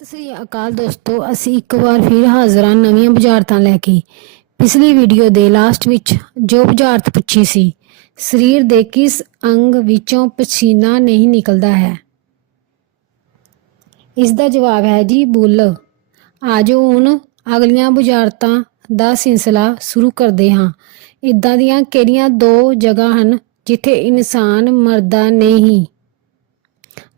ਸਤਿ ਸ੍ਰੀ ਅਕਾਲ ਦੋਸਤੋ, ਅਸੀਂ ਇੱਕ ਵਾਰ ਫਿਰ ਹਾਜ਼ਰ ਹਾਂ ਨਵੀਆਂ ਬੁਝਾਰਤਾਂ ਲੈ ਕੇ। ਪਿਛਲੀ ਵੀਡੀਓ ਦੇ ਲਾਸਟ ਵਿੱਚ ਜੋ ਬੁਝਾਰਤ ਪੁੱਛੀ ਸੀ, ਸਰੀਰ ਦੇ ਕਿਸ ਅੰਗ ਵਿੱਚੋਂ ਪਸੀਨਾ ਨਹੀਂ ਨਿਕਲਦਾ ਹੈ? ਇਸ ਦਾ ਜਵਾਬ ਹੈ ਜੀ ਬੁੱਲ। ਆਜੋ ਹੁਣ ਅਗਲੀਆਂ ਬੁਝਾਰਤਾਂ ਦਾ ਸਿਲਸਿਲਾ ਸ਼ੁਰੂ ਕਰਦੇ ਹਾਂ। ਇਦਾਂ ਦੀਆਂ ਕਿਹੜੀਆਂ ਦੋ ਜਗ੍ਹਾ ਹਨ ਜਿੱਥੇ ਇਨਸਾਨ ਮਰਦਾ ਨਹੀਂ?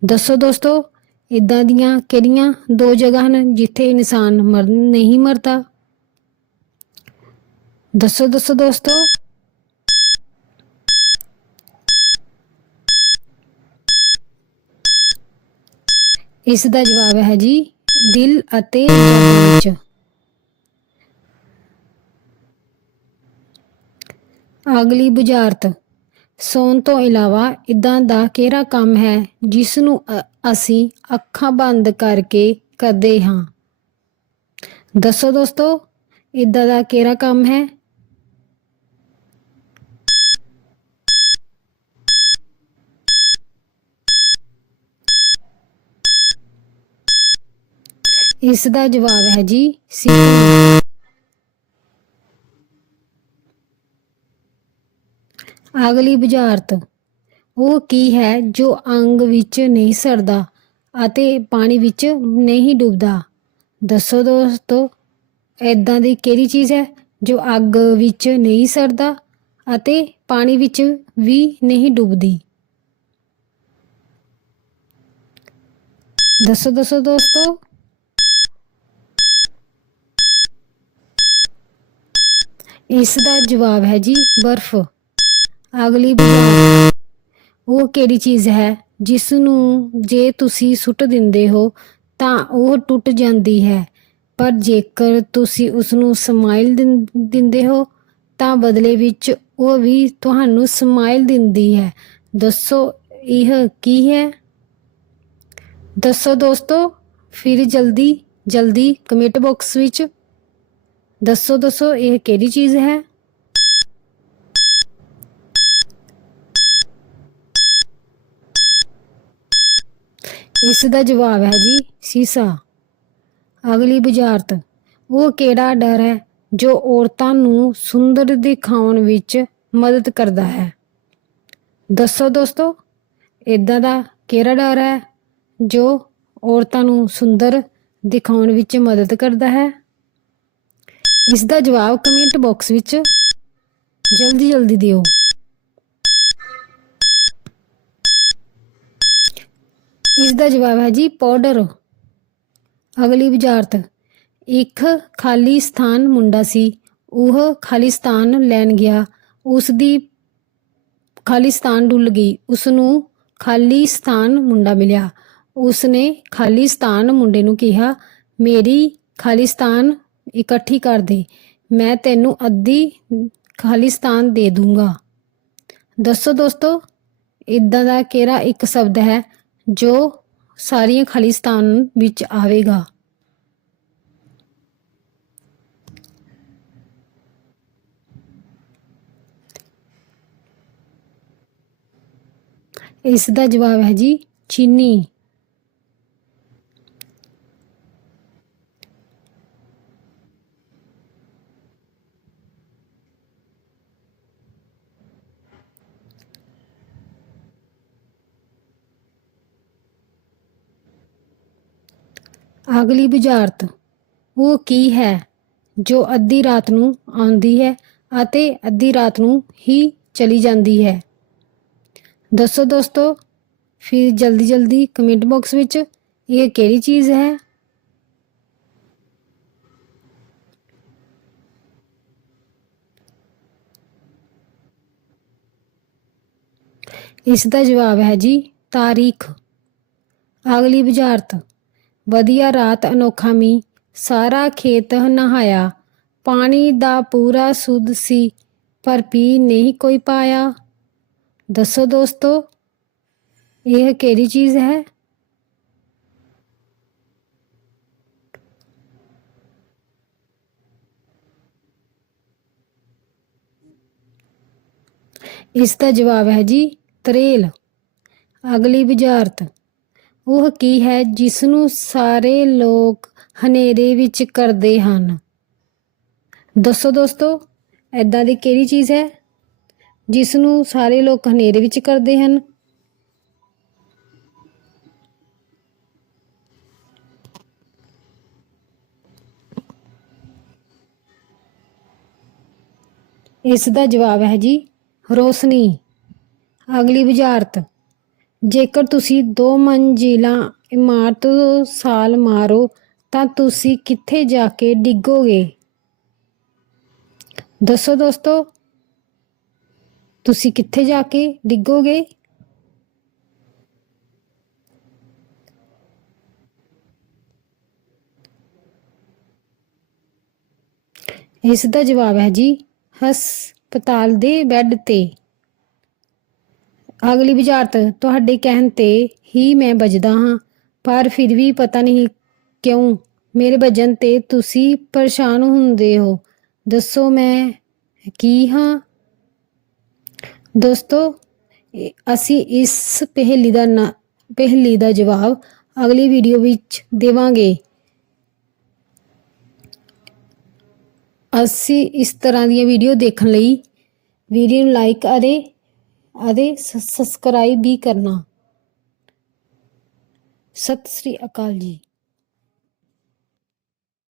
ਦੱਸੋ ਦੋਸਤੋ ਇਦਾਂ ਦੀਆਂ ਕਿਹੜੀਆਂ ਦੋ ਜਗ੍ਹਾ ਹਨ ਜਿੱਥੇ ਇਨਸਾਨ ਮਰ ਨਹੀਂ ਮਰਦਾ? ਦੱਸੋ ਦੱਸੋ ਦੋਸਤੋ। ਇਸ ਦਾ ਜਵਾਬ ਹੈ ਜੀ, ਦਿਲ ਅਤੇ ਜਬਰ ਵਿੱਚ। ਅਗਲੀ ਬੁਝਾਰਤ। ਸੌਣ ਤੋਂ ਇਲਾਵਾ ਇਦਾਂ ਦਾ ਕਿਹੜਾ ਕੰਮ ਹੈ ਜਿਸ ਨੂੰ ਅਸੀਂ ਅੱਖਾਂ ਬੰਦ ਕਰਕੇ ਕਰਦੇ ਹਾਂ। ਦੱਸੋ ਦੋਸਤੋ, ਇਦਾਂ ਦਾ ਕਿਹੜਾ ਕੰਮ ਹੈ? ਇਸ ਦਾ ਜਵਾਬ ਹੈ ਜੀ ਸਿੱਖਣਾ ਅਗਲੀ ਬੁਝਾਰਤ। ਉਹ ਕੀ ਹੈ ਜੋ ਅੰਗ ਵਿੱਚ ਨਹੀਂ ਸੜਦਾ ਅਤੇ ਪਾਣੀ ਵਿੱਚ ਨਹੀਂ ਡੁੱਬਦਾ? ਦੱਸੋ ਦੋਸਤੋ ਐਦਾਂ ਦੀ ਕਿਹੜੀ ਚੀਜ਼ ਹੈ ਜੋ ਅੱਗ ਵਿੱਚ ਨਹੀਂ ਸੜਦਾ ਅਤੇ ਪਾਣੀ ਵਿੱਚ ਵੀ ਨਹੀਂ ਡੁੱਬਦੀ? ਦੱਸੋ ਦੱਸੋ ਦੋਸਤੋ। ਇਸ ਦਾ ਜਵਾਬ ਹੈ ਜੀ ਬਰਫ਼। ਅਗਲੀ ਬੁਝਾਰਤ ਉਹ ਕਿਹੜੀ ਚੀਜ਼ ਹੈ? ਜਿਸ ਨੂੰ ਜੇ ਤੁਸੀਂ ਸੁੱਟ ਦਿੰਦੇ ਹੋ, ਤਾਂ ਉਹ ਟੁੱਟ ਜਾਂਦੀ ਹੈ। ਪਰ ਜੇਕਰ ਤੁਸੀਂ ਉਸ ਨੂੰ ਸਮਾਈਲ ਦਿੰਦੇ ਹੋ, ਤਾਂ ਬਦਲੇ ਵਿੱਚ ਉਹ ਵੀ ਤੁਹਾਨੂੰ ਸਮਾਈਲ ਦਿੰਦੀ ਹੈ। ਦੱਸੋ, ਇਹ ਕੀ ਹੈ? ਦੱਸੋ ਦੋਸਤੋ, ਫਿਰ ਜਲਦੀ ਜਲਦੀ ਕਮੈਂਟ ਬਾਕਸ ਵਿੱਚ ਦੱਸੋ ਦੱਸੋ ਇਹ ਕਿਹੜੀ ਚੀਜ਼ ਹੈ? ਇਸ ਦਾ ਜਵਾਬ ਹੈ ਜੀ ਸੀਸਾ। ਅਗਲੀ ਬੁਝਾਰਤ। ਉਹ ਕਿਹੜਾ ਡਰ ਹੈ ਜੋ ਔਰਤਾਂ ਨੂੰ ਸੁੰਦਰ ਦਿਖਾਉਣ ਵਿੱਚ ਮਦਦ ਕਰਦਾ ਹੈ? ਦੱਸੋ ਦੋਸਤੋ ਇਦਾਂ ਦਾ ਕਿਹੜਾ ਡਰ ਹੈ ਜੋ ਔਰਤਾਂ ਨੂੰ ਸੁੰਦਰ ਦਿਖਾਉਣ ਵਿੱਚ ਮਦਦ ਕਰਦਾ ਹੈ? ਇਸ ਦਾ ਜਵਾਬ ਕਮੈਂਟ ਬਾਕਸ ਵਿੱਚ ਜਲਦੀ ਜਲਦੀ ਦਿਓ। ਇਸ ਦਾ ਜਵਾਬ ਹੈ ਜੀ ਪਾਊਡਰ। ਅਗਲੀ ਬੁਝਾਰਤ। ਇੱਕ ਖਾਲੀ ਸਥਾਨ ਮੁੰਡਾ ਸੀ। ਉਹ ਖਾਲਿਸਤਾਨ ਸਥਾਨ ਲੈਣ ਗਿਆ। ਉਸ ਦੀ ਖਾਲੀ ਡੁੱਲ ਗਈ। ਉਸ ਨੂੰ ਖਾਲੀ ਮੁੰਡਾ ਮਿਲਿਆ। ਉਸ ਨੇ ਖਾਲੀ ਮੁੰਡੇ ਨੂੰ ਕਿਹਾ, ਮੇਰੀ ਖਾਲਿਸਤਾਨ ਇਕੱਠੀ ਕਰ ਦੇ। ਮੈਂ ਤੈਨੂੰ ਅੱਧੀ ਖਾਲਿਸਤਾਨ ਦੇ ਦੂੰਗਾ। ਦੱਸੋ ਦੋਸਤੋ ਇਦਾਂ ਦਾ ਕਿਹੜਾ ਇੱਕ ਸ਼ਬਦ ਹੈ ਜੋ ਸਾਰੀਆਂ ਖਾਲਿਸਤਾਨ ਵਿੱਚ ਆਵੇਗਾ। ਇਸ ਦਾ ਜਵਾਬ ਹੈ ਜੀ ਚੀਨੀ। ਅਗਲੀ ਬੁਝਾਰਤ। ਉਹ ਕੀ ਹੈ ਜੋ ਅੱਧੀ ਰਾਤ ਨੂੰ ਆਉਂਦੀ ਹੈ ਅਤੇ ਅੱਧੀ ਰਾਤ ਨੂੰ ਹੀ ਚਲੀ ਜਾਂਦੀ ਹੈ? ਦੱਸੋ ਦੋਸਤੋ, ਫਿਰ ਜਲਦੀ ਜਲਦੀ ਕਮੈਂਟ ਬਾਕਸ ਵਿੱਚ ਇਹ ਕਿਹੜੀ ਚੀਜ਼ ਹੈ? ਇਸ ਦਾ ਜਵਾਬ ਹੈ ਜੀ, ਤਾਰੀਖ। ਅਗਲੀ ਬੁਝਾਰਤ। ਵਧੀਆ ਰਾਤ ਅਨੋਖਾ ਮੀ ਸਾਰਾ ਖੇਤ ਨਹਾਇਆ। ਪਾਣੀ ਦਾ ਪੂਰਾ ਸੁੱਧ ਸੀ, ਪਰ ਪੀ ਨਹੀਂ ਕੋਈ ਪਾਇਆ। ਦੱਸੋ ਦੋਸਤੋ, ਇਹ ਕਿਹੜੀ ਚੀਜ਼ ਹੈ? ਇਸ ਦਾ ਜਵਾਬ ਹੈ ਜੀ, ਤਰੇਲ। ਅਗਲੀ ਬੁਝਾਰਤ। ਉਹ ਕੀ ਹੈ ਜਿਸ ਨੂੰ ਸਾਰੇ ਲੋਕ ਹਨੇਰੇ ਵਿੱਚ ਕਰਦੇ ਹਨ? ਦੱਸੋ ਦੋਸਤੋ ਐਦਾਂ ਦੀ ਕਿਹੜੀ ਚੀਜ਼ ਹੈ ਜਿਸ ਨੂੰ ਸਾਰੇ ਲੋਕ ਹਨੇਰੇ ਵਿੱਚ ਕਰਦੇ ਹਨ? ਇਸ ਦਾ ਜਵਾਬ ਹੈ ਜੀ ਰੋਸ਼ਨੀ। ਅਗਲੀ ਬੁਝਾਰਤ। ਜੇਕਰ ਤੁਸੀਂ ਦੋ ਮੰਜ਼ਿਲਾ ਇਮਾਰਤ ਤੋਂ ਛਾਲ ਮਾਰੋ, ਤਾਂ ਤੁਸੀਂ ਕਿੱਥੇ ਜਾ ਕੇ ਡਿੱਗੋਗੇ? ਦੱਸੋ ਦੋਸਤੋ, ਤੁਸੀਂ ਕਿੱਥੇ ਜਾ ਕੇ ਡਿੱਗੋਗੇ? ਇਸ ਦਾ ਜਵਾਬ ਹੈ ਜੀ, ਹਸਪਤਾਲ ਦੇ ਬੈੱਡ ਤੇ। ਅਗਲੀ ਵਿਚਾਰਤ ਤੁਹਾਡੇ ਕਹਿਣ ਤੇ ਹੀ ਮੈਂ ਵੱਜਦਾ ਹਾਂ, ਪਰ ਫਿਰ ਵੀ ਪਤਾ ਨਹੀਂ ਕਿਉਂ ਮੇਰੇ ਵੱਜਣ ਤੇ ਤੁਸੀਂ ਪਰੇਸ਼ਾਨ ਹੁੰਦੇ ਹੋ। ਦੱਸੋ ਮੈਂ ਕੀ ਹਾਂ? ਦੋਸਤੋ ਅਸੀਂ ਇਸ ਪਹਿਲੀ ਦਾ ਨਾ- ਪਹਿਲੀ ਦਾ ਜਵਾਬ ਅਗਲੀ ਵੀਡੀਓ ਵਿੱਚ ਦੇਵਾਂਗੇ। ਅਸੀਂ ਇਸ ਤਰ੍ਹਾਂ ਦੀਆਂ ਵੀਡੀਓ ਦੇਖਣ ਲਈ ਵੀਡੀਓ ਨੂੰ ਲਾਈਕ ਅਤੇ ਅਤੇ ਸਬਸਕ੍ਰਾਈਬ ਵੀ ਕਰਨਾ। ਸਤਿ ਸ੍ਰੀ ਅਕਾਲ ਜੀ।